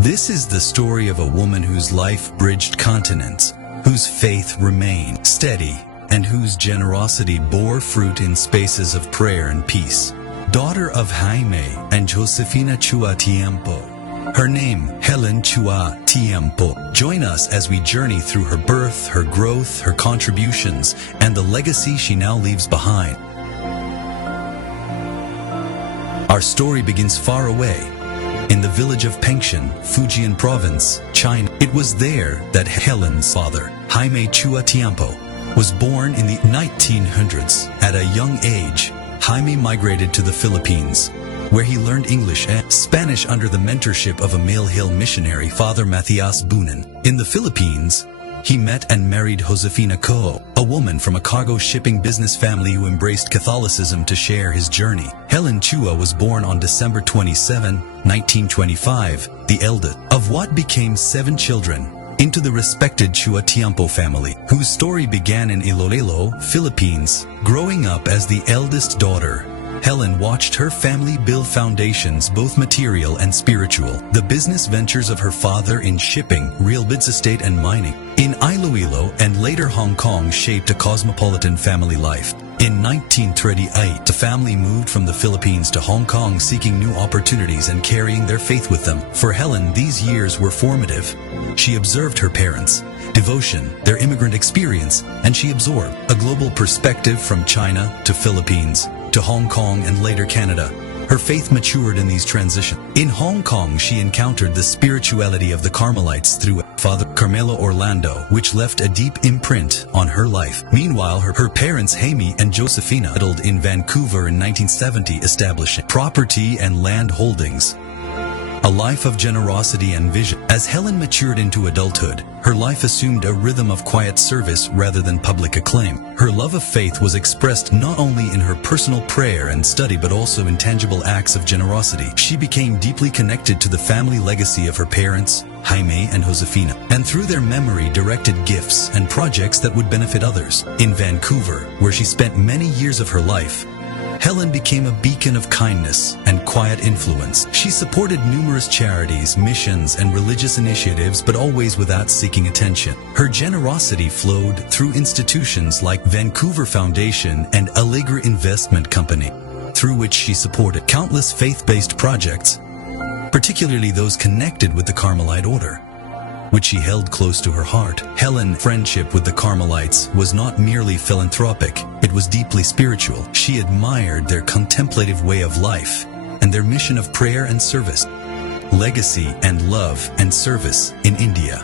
This is the story of a woman whose life bridged continents, whose faith remained steady, and whose generosity bore fruit in spaces of prayer and peace. Daughter of Jaime and Josefina Chua Tiempo. Her name, Helen Chua Tiempo. Join us as we journey through her birth, her growth, her contributions, and the legacy she now leaves behind. Our story begins far away, in the village of Pengshan, Fujian Province, China. It was there that Helen's father, Jaime Chua Tiempo, was born in the 1900s. At a young age, Jaime migrated to the Philippines, where he learned English and Spanish under the mentorship of a Male-Hill missionary, Father Matias Bunan. In the Philippines, he met and married Josefina Coho, a woman from a cargo shipping business family who embraced Catholicism to share his journey. Helen Chua was born on December 27, 1925, the eldest of what became 7 children, into the respected Chua Tiempo family, whose story began in Iloilo, Philippines. Growing up as the eldest daughter, Helen watched her family build foundations, both material and spiritual. The business ventures of her father in shipping, real estate and mining in Iloilo and later Hong Kong shaped a cosmopolitan family life. In 1938, the family moved from the Philippines to Hong Kong, seeking new opportunities and carrying their faith with them. For Helen, these years were formative. She observed her parents' devotion, their immigrant experience, and she absorbed a global perspective from China to Philippines to Hong Kong and later Canada. Her faith matured in these transitions. In Hong Kong, she encountered the spirituality of the Carmelites through Father Carmelo Orlando, which left a deep imprint on her life. Meanwhile, her parents Jaime and Josefina settled in Vancouver in 1970, establishing property and land holdings. A life of generosity and vision. As Helen matured into adulthood, her life assumed a rhythm of quiet service rather than public acclaim. Her love of faith was expressed not only in her personal prayer and study but also in tangible acts of generosity. She became deeply connected to the family legacy of her parents, Jaime and Josefina, and through their memory directed gifts and projects that would benefit others. In Vancouver, where she spent many years of her life, Helen became a beacon of kindness and quiet influence. She supported numerous charities, missions, and religious initiatives, but always without seeking attention. Her generosity flowed through institutions like Vancouver Foundation and Allegra Investment Company, through which she supported countless faith-based projects, particularly those connected with the Carmelite order, which she held close to her heart. Helen's friendship with the Carmelites was not merely philanthropic, it was deeply spiritual. She admired their contemplative way of life and their mission of prayer and service, legacy and love and service in India.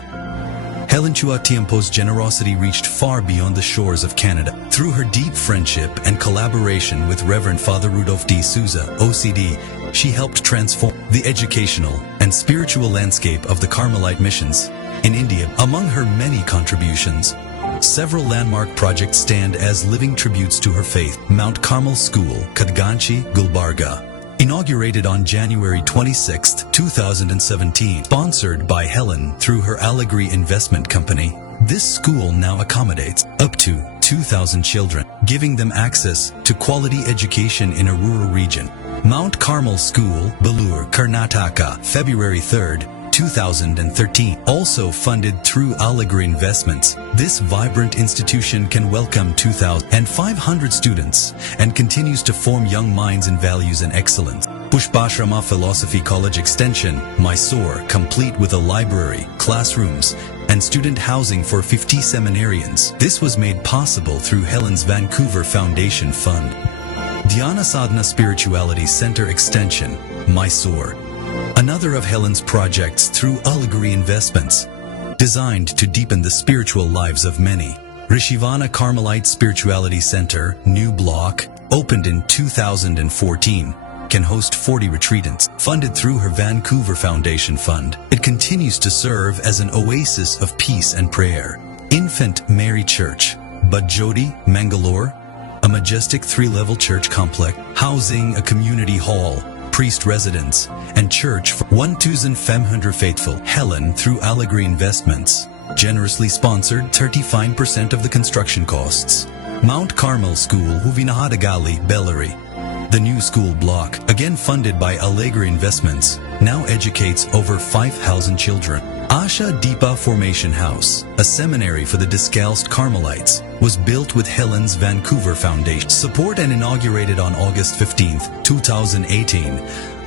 Helen Chua Tiempo's generosity reached far beyond the shores of Canada. Through her deep friendship and collaboration with Reverend Father Rudolph D. Souza, OCD, she helped transform the educational and spiritual landscape of the Carmelite missions in India. Among her many contributions, several landmark projects stand as living tributes to her faith. Mount Carmel School, Kadganchi, Gulbarga, inaugurated on January 26, 2017, sponsored by Helen through her Allegra Investment Company. This school now accommodates up to 2,000 children, giving them access to quality education in a rural region. Mount Carmel School, Belur, Karnataka, February 3, 2013. Also funded through Allegra Investments, this vibrant institution can welcome 2,500 students and continues to form young minds in values and excellence. Pushpashrama Philosophy College Extension, Mysore, complete with a library, classrooms, and student housing for 50 seminarians. This was made possible through Helen's Vancouver Foundation Fund. Dhyana Sadhana Spirituality Center Extension, Mysore, another of Helen's projects through Allegra Investments, designed to deepen the spiritual lives of many. Rishivana Carmelite Spirituality Center, New Block, opened in 2014, can host 40 retreatants. Funded through her Vancouver Foundation Fund, it continues to serve as an oasis of peace and prayer. Infant Mary Church, Bajodi, Mangalore, a majestic 3-level church complex, housing a community hall, priest residence, and church for 1,500 faithful. Helen, through Allegra Investments, generously sponsored 35% of the construction costs. Mount Carmel School, Huvinahadagali, Bellary, The new school block, again funded by Allegra Investments, now educates over 5,000 children. Asha Deepa Formation House, a seminary for the Discalced Carmelites, was built with Helen's Vancouver Foundation support and inaugurated on August 15, 2018,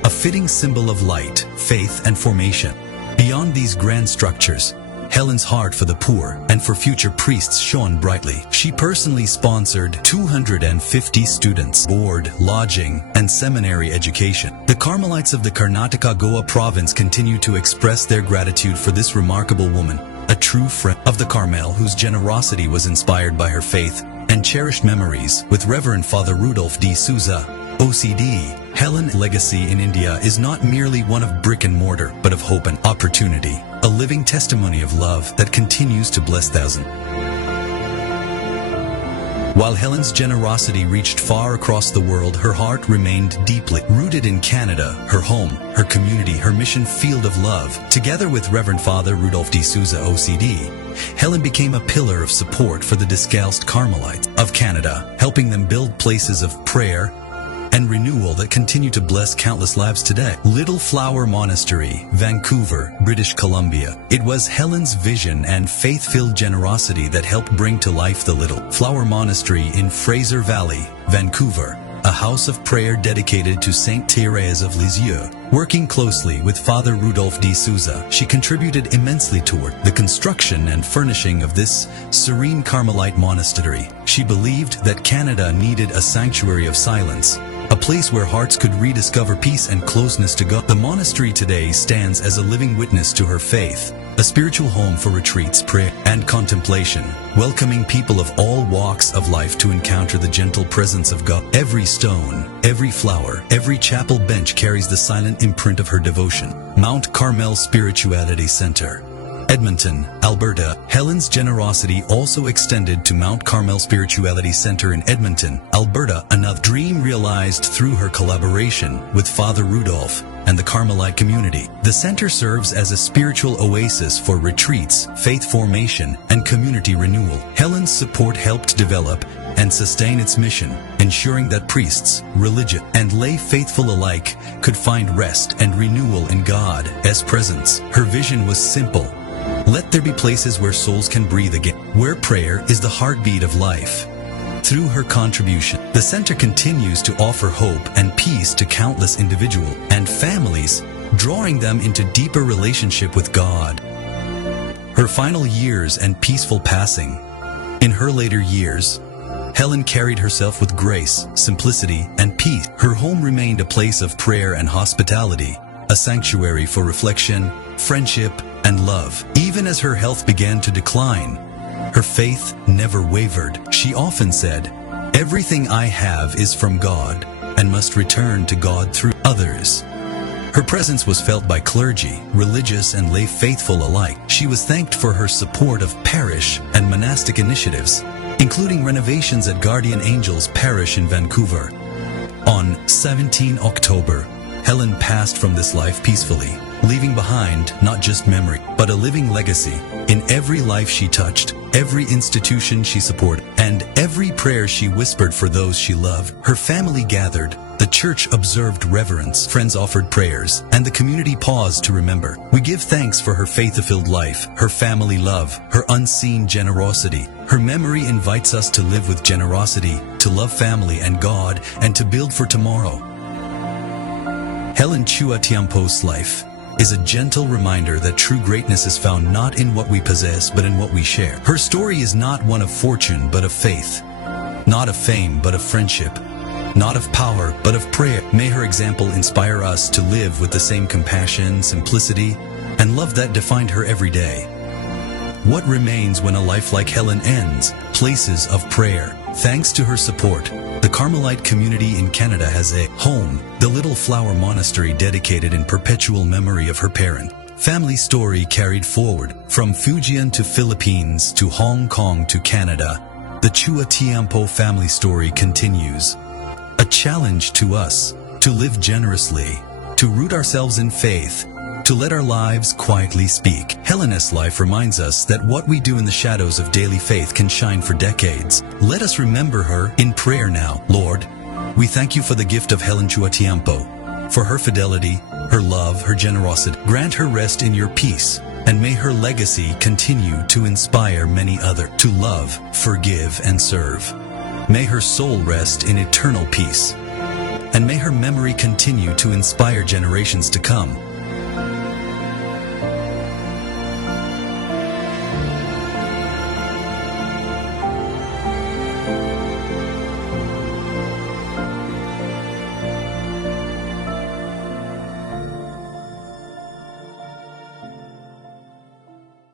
a fitting symbol of light, faith, and formation. Beyond these grand structures, Helen's heart for the poor and for future priests shone brightly. She personally sponsored 250 students, board, lodging, and seminary education. The Carmelites of the Karnataka Goa province continue to express their gratitude for this remarkable woman, a true friend of the Carmel whose generosity was inspired by her faith and cherished memories. With Reverend Father Rudolph D. Souza, OCD, Helen's legacy in India is not merely one of brick and mortar, but of hope and opportunity, a living testimony of love that continues to bless thousands. While Helen's generosity reached far across the world, her heart remained deeply rooted in Canada, her home, her community, her mission field of love. Together with Reverend Father Rudolph D. Souza, OCD, Helen became a pillar of support for the Discalced Carmelites of Canada, helping them build places of prayer and renewal that continue to bless countless lives today. Little Flower Monastery, Vancouver, British Columbia. It was Helen's vision and faith-filled generosity that helped bring to life the Little Flower Monastery in Fraser Valley, Vancouver, a house of prayer dedicated to Saint Thérèse of Lisieux. Working closely with Father Rudolph D. Souza, she contributed immensely toward the construction and furnishing of this serene Carmelite monastery. She believed that Canada needed a sanctuary of silence, a place where hearts could rediscover peace and closeness to God. The monastery today stands as a living witness to her faith, a spiritual home for retreats, prayer, and contemplation, welcoming people of all walks of life to encounter the gentle presence of God. Every stone, every flower, every chapel bench carries the silent imprint of her devotion. Mount Carmel Spirituality Center, Edmonton, Alberta. Helen's generosity also extended to Mount Carmel Spirituality Center in Edmonton, Alberta, another dream realized through her collaboration with Father Rudolph and the Carmelite community. The center serves as a spiritual oasis for retreats, faith formation, and community renewal. Helen's support helped develop and sustain its mission, ensuring that priests, religious, and lay faithful alike could find rest and renewal in God's presence. Her vision was simple. Let there be places where souls can breathe again, where prayer is the heartbeat of life. Through her contribution, the center continues to offer hope and peace to countless individuals and families, drawing them into deeper relationship with God. Her final years and peaceful passing. In her later years, Helen carried herself with grace, simplicity, and peace. Her home remained a place of prayer and hospitality, a sanctuary for reflection, friendship, and love. Even as her health began to decline, her faith never wavered. She often said, "Everything I have is from God and must return to God through others." Her presence was felt by clergy, religious, and lay faithful alike. She was thanked for her support of parish and monastic initiatives, including renovations at Guardian Angels Parish in Vancouver. On 17 October, Helen passed from this life peacefully, leaving behind not just memory, but a living legacy. In every life she touched, every institution she supported, and every prayer she whispered for those she loved. Her family gathered, the church observed reverence, friends offered prayers, and the community paused to remember. We give thanks for her faith-filled life, her family love, her unseen generosity. Her memory invites us to live with generosity, to love family and God, and to build for tomorrow. Helen Chua Tiampo's life is a gentle reminder that true greatness is found not in what we possess, but in what we share. Her story is not one of fortune, but of faith. Not of fame, but of friendship. Not of power, but of prayer. May her example inspire us to live with the same compassion, simplicity, and love that defined her every day. What remains when a life like Helen ends? Places of prayer. Thanks to her support, the Carmelite community in Canada has a home, the Little Flower Monastery, dedicated in perpetual memory of her parent. Family story carried forward from Fujian to Philippines to Hong Kong to Canada. The Chua Tiampo family story continues. A challenge to us to live generously, to root ourselves in faith, to let our lives quietly speak. Helen's life reminds us that what we do in the shadows of daily faith can shine for decades. Let us remember her in prayer now. Lord, We thank you for the gift of Helen Chua Tiampo, for her fidelity, her love, her generosity. Grant her rest in your peace, and may her legacy continue to inspire many others to love, forgive, and serve. May her soul rest in eternal peace, and may her memory continue to inspire generations to come.